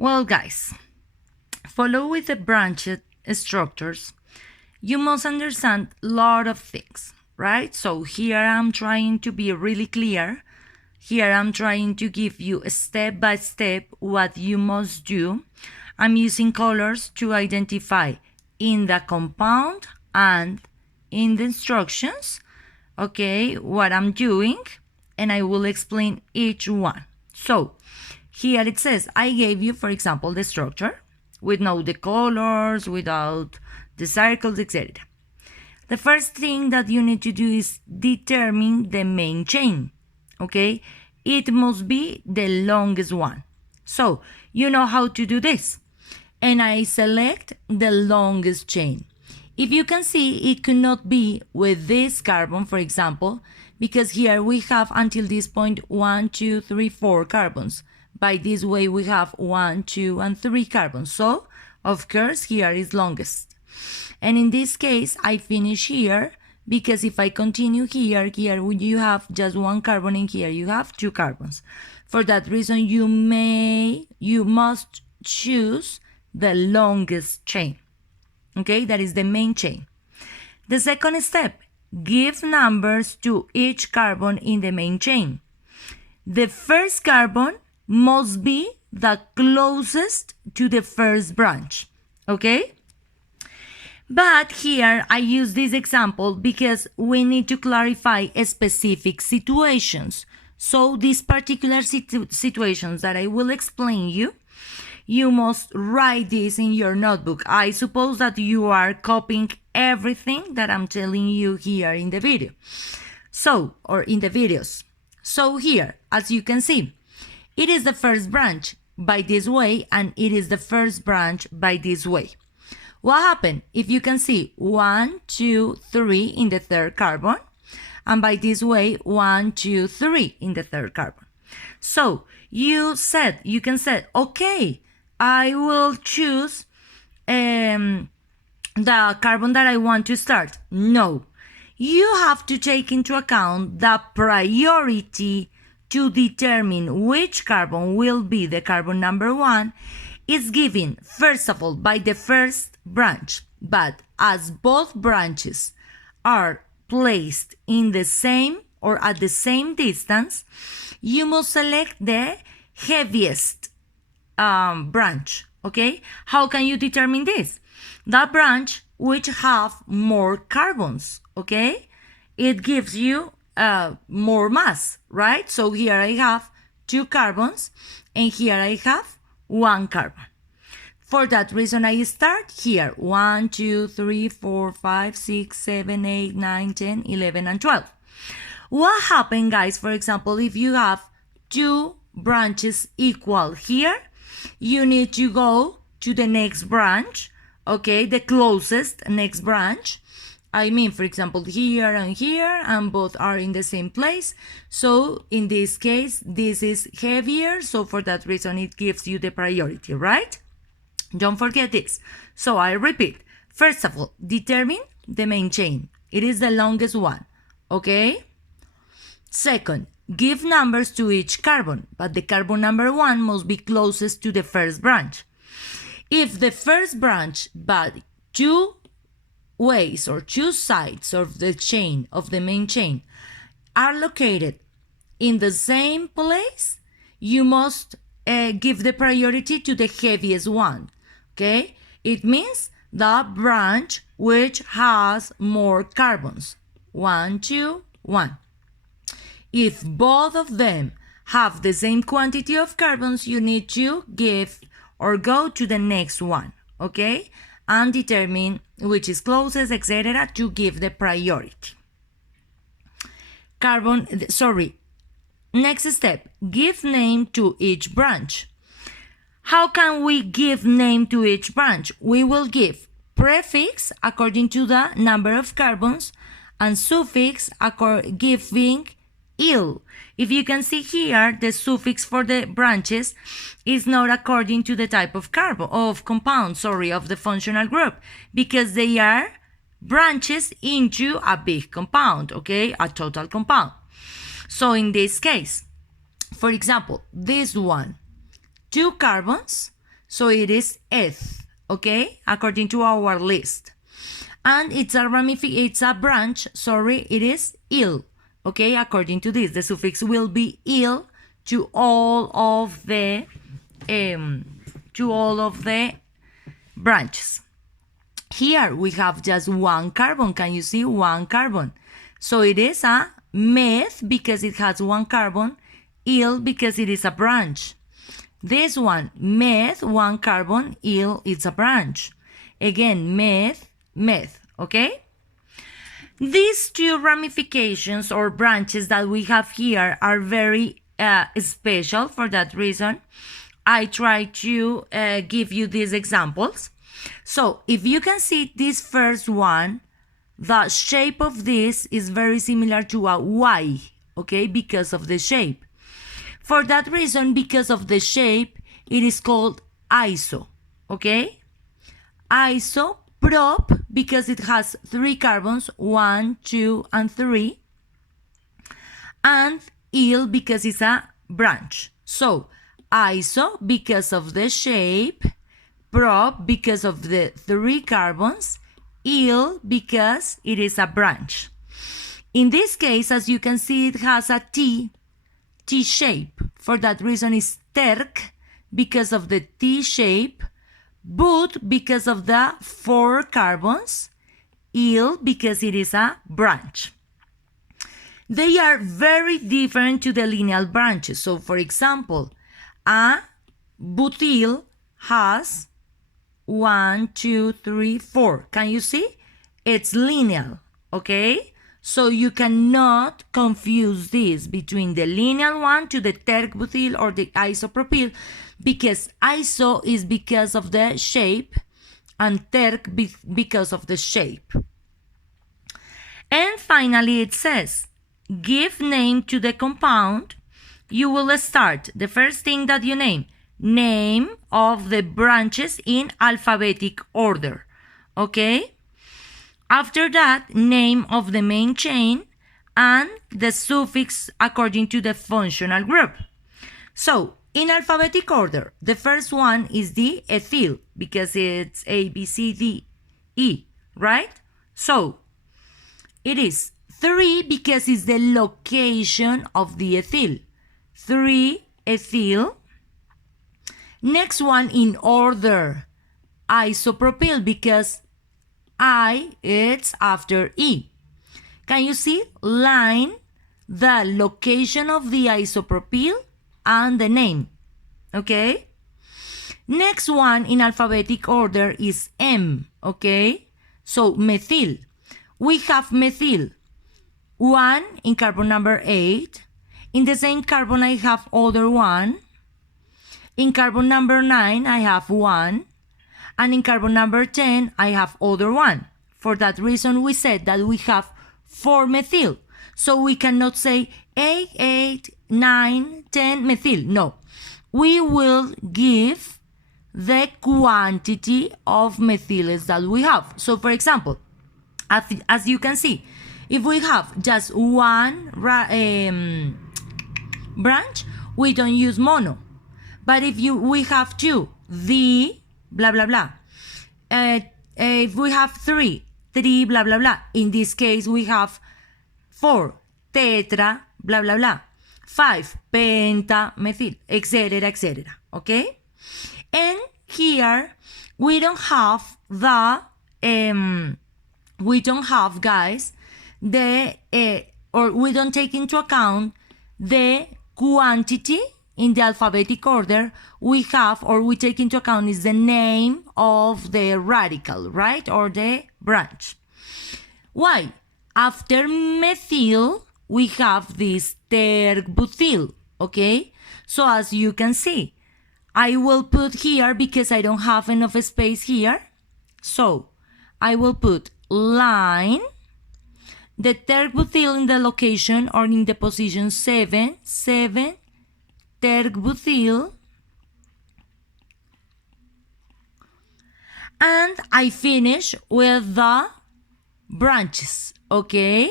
Well, guys, follow with the branched structures. You must understand a lot of things, right? So here I'm trying to be really clear. Here I'm trying to give you step by step what you must do. I'm using colors to identify in the compound and in the instructions, okay, what I'm doing, and I will explain each one. So here it says, I gave you, for example, the structure with no the colors, without the circles, etc. The first thing that you need to do is determine the main chain, okay? It must be the longest one. So you know how to do this. And I select the longest chain. If you can see, it could not be with this carbon, for example, because here we have until this point 1, 2, 3, 4 carbons. By this way, we have 1, 2, and 3 carbons. So, of course, here is longest. And in this case, I finish here because if I continue here you have just 1 carbon, and here you have 2 carbons. For that reason, you must choose the longest chain. Okay, that is the main chain. The second step, give numbers to each carbon in the main chain. The first carbon must be the closest to the first branch, okay? But here I use this example because we need to clarify specific situations. So these particular situations that I will explain you must write this in your notebook. I suppose that you are copying everything that I'm telling you here in the video. Or in the videos. So here, as you can see, it is the first branch by this way, and it is the first branch by this way. What happened? If you can see 1, 2, 3 in the third carbon, and by this way 1, 2, 3 in the third carbon. So you can say, okay, I will choose the carbon that I want to start. No, you have to take into account the priority to determine which carbon will be the carbon number 1 is given, first of all, by the first branch. But as both branches are placed in the same or at the same distance, you must select the heaviest branch, okay? How can you determine this? That branch which have more carbons, okay? It gives you more mass, right? So here I have 2 carbons, and here I have 1 carbon. For that reason, I start here 1, 2, 3, 4, 5, 6, 7, 8, 9, 10, 11, and 12. What happened, guys, for example, if you have 2 branches equal here, you need to go to the next branch, okay, the closest next branch. I mean, for example, here, and both are in the same place. So in this case, this is heavier. So for that reason, it gives you the priority, right? Don't forget this. So I repeat. First of all, determine the main chain. It is the longest one, okay? Second, give numbers to each carbon, but the carbon number 1 must be closest to the first branch. If the first branch, but 2 ways or 2 sides of the chain, of the main chain, are located in the same place, you must give the priority to the heaviest one, okay? It means the branch which has more carbons. 1, 2, 1. If both of them have the same quantity of carbons, you need to give or go to the next one, okay? And determine which is closest, etc., to give the priority. Next step, give name to each branch. How can we give name to each branch? We will give prefix according to the number of carbons and suffix giving il. If you can see here, the suffix for the branches is not according to the type of compound, of the functional group, because they are branches into a big compound, okay, a total compound. So in this case, for example, this one, 2 carbons, So it is eth, okay, according to our list. And it's a branch, it is il, okay, according to this. The suffix will be il to all of the branches. Here we have just one carbon. Can you see one carbon? So it is a meth because it has one carbon, il because it is a branch. This one, meth, one carbon, il, it's a branch. Again, meth, okay? These two ramifications or branches that we have here are very special. For that reason, I try to give you these examples. So if you can see this first one, the shape of this is very similar to a Y, okay, because of the shape. For that reason, because of the shape, it is called iso, okay? Isoprop because it has 3 carbons, 1, 2, and 3. And il because it's a branch. So iso because of the shape, prop because of the 3 carbons, il because it is a branch. In this case, as you can see, it has a T shape. For that reason, it's terc because of the T shape, but because of the 4 carbons, il because it is a branch. They are very different to the lineal branches. So, for example, a butyl has 1, 2, 3, 4. Can you see? It's lineal, okay? So you cannot confuse this between the lineal one to the terc-butyl or the isopropyl, because iso is because of the shape and terc because of the shape. And finally it says, give name to the compound. You will start the first thing that you name of the branches in alphabetic order, okay? After that, name of the main chain and the suffix according to the functional group. So, in alphabetic order, the first one is the ethyl because it's A, B, C, D, E, right? So, it is 3 because it's the location of the ethyl. 3 ethyl. Next one in order, isopropyl because I, it's after E. Can you see? Line the location of the isopropyl and the name. Okay? Next one in alphabetic order is M. Okay? So, methyl. We have methyl. 1 in carbon number 8. In the same carbon, I have other 1. In carbon number 9, I have 1. And in carbon number 10, I have other 1. For that reason, we said that we have 4 methyl. So we cannot say 8, 9, 10 methyl. No. We will give the quantity of methyls that we have. So for example, as you can see, if we have just one branch, we don't use mono. But if we have 2, the blah blah blah. If we have 3 blah blah blah. In this case, we have 4 tetra blah blah blah. 5 penta methyl, etc., etc. Okay, and here we don't have the guys or we don't take into account the quantity in the alphabetic order we have, or we take into account is the name of the radical, right, or the branch. Why? After methyl, we have this terc-butyl, okay? So as you can see, I will put here, because I don't have enough space here, so I will put line, the terc-butyl in the location or in the position 7, terc-butyl, and I finish with the branches, okay?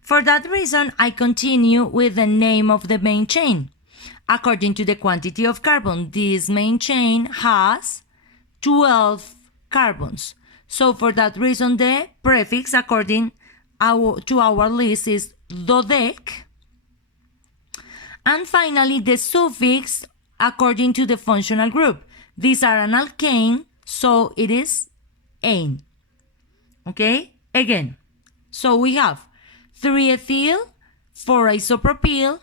For that reason, I continue with the name of the main chain. according to the quantity of carbon. This main chain has 12 carbons. So for that reason, the prefix according to our list is dodec. And finally, the suffix according to the functional group. These are an alkane, so it is ane. Okay? Again, so we have 3-ethyl, 4-isopropyl,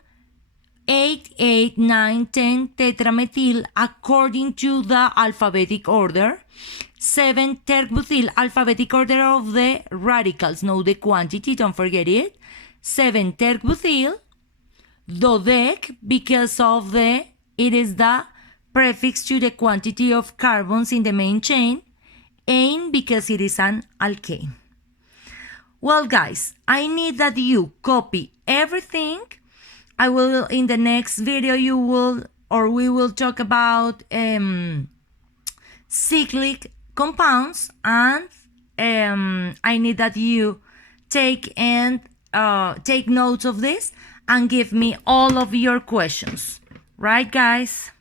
8, 8, 9, 10 tetramethyl according to the alphabetic order. 7 terbutyl, alphabetic order of the radicals. Know the quantity, don't forget it. 7 terbutyl. Dodec, because of it is the prefix to the quantity of carbons in the main chain. Ane, because it is an alkane. Well, guys, I need that you copy everything. I will, in the next video, we will talk about cyclic compounds, and I need that you take notes of this and give me all of your questions. Right, guys?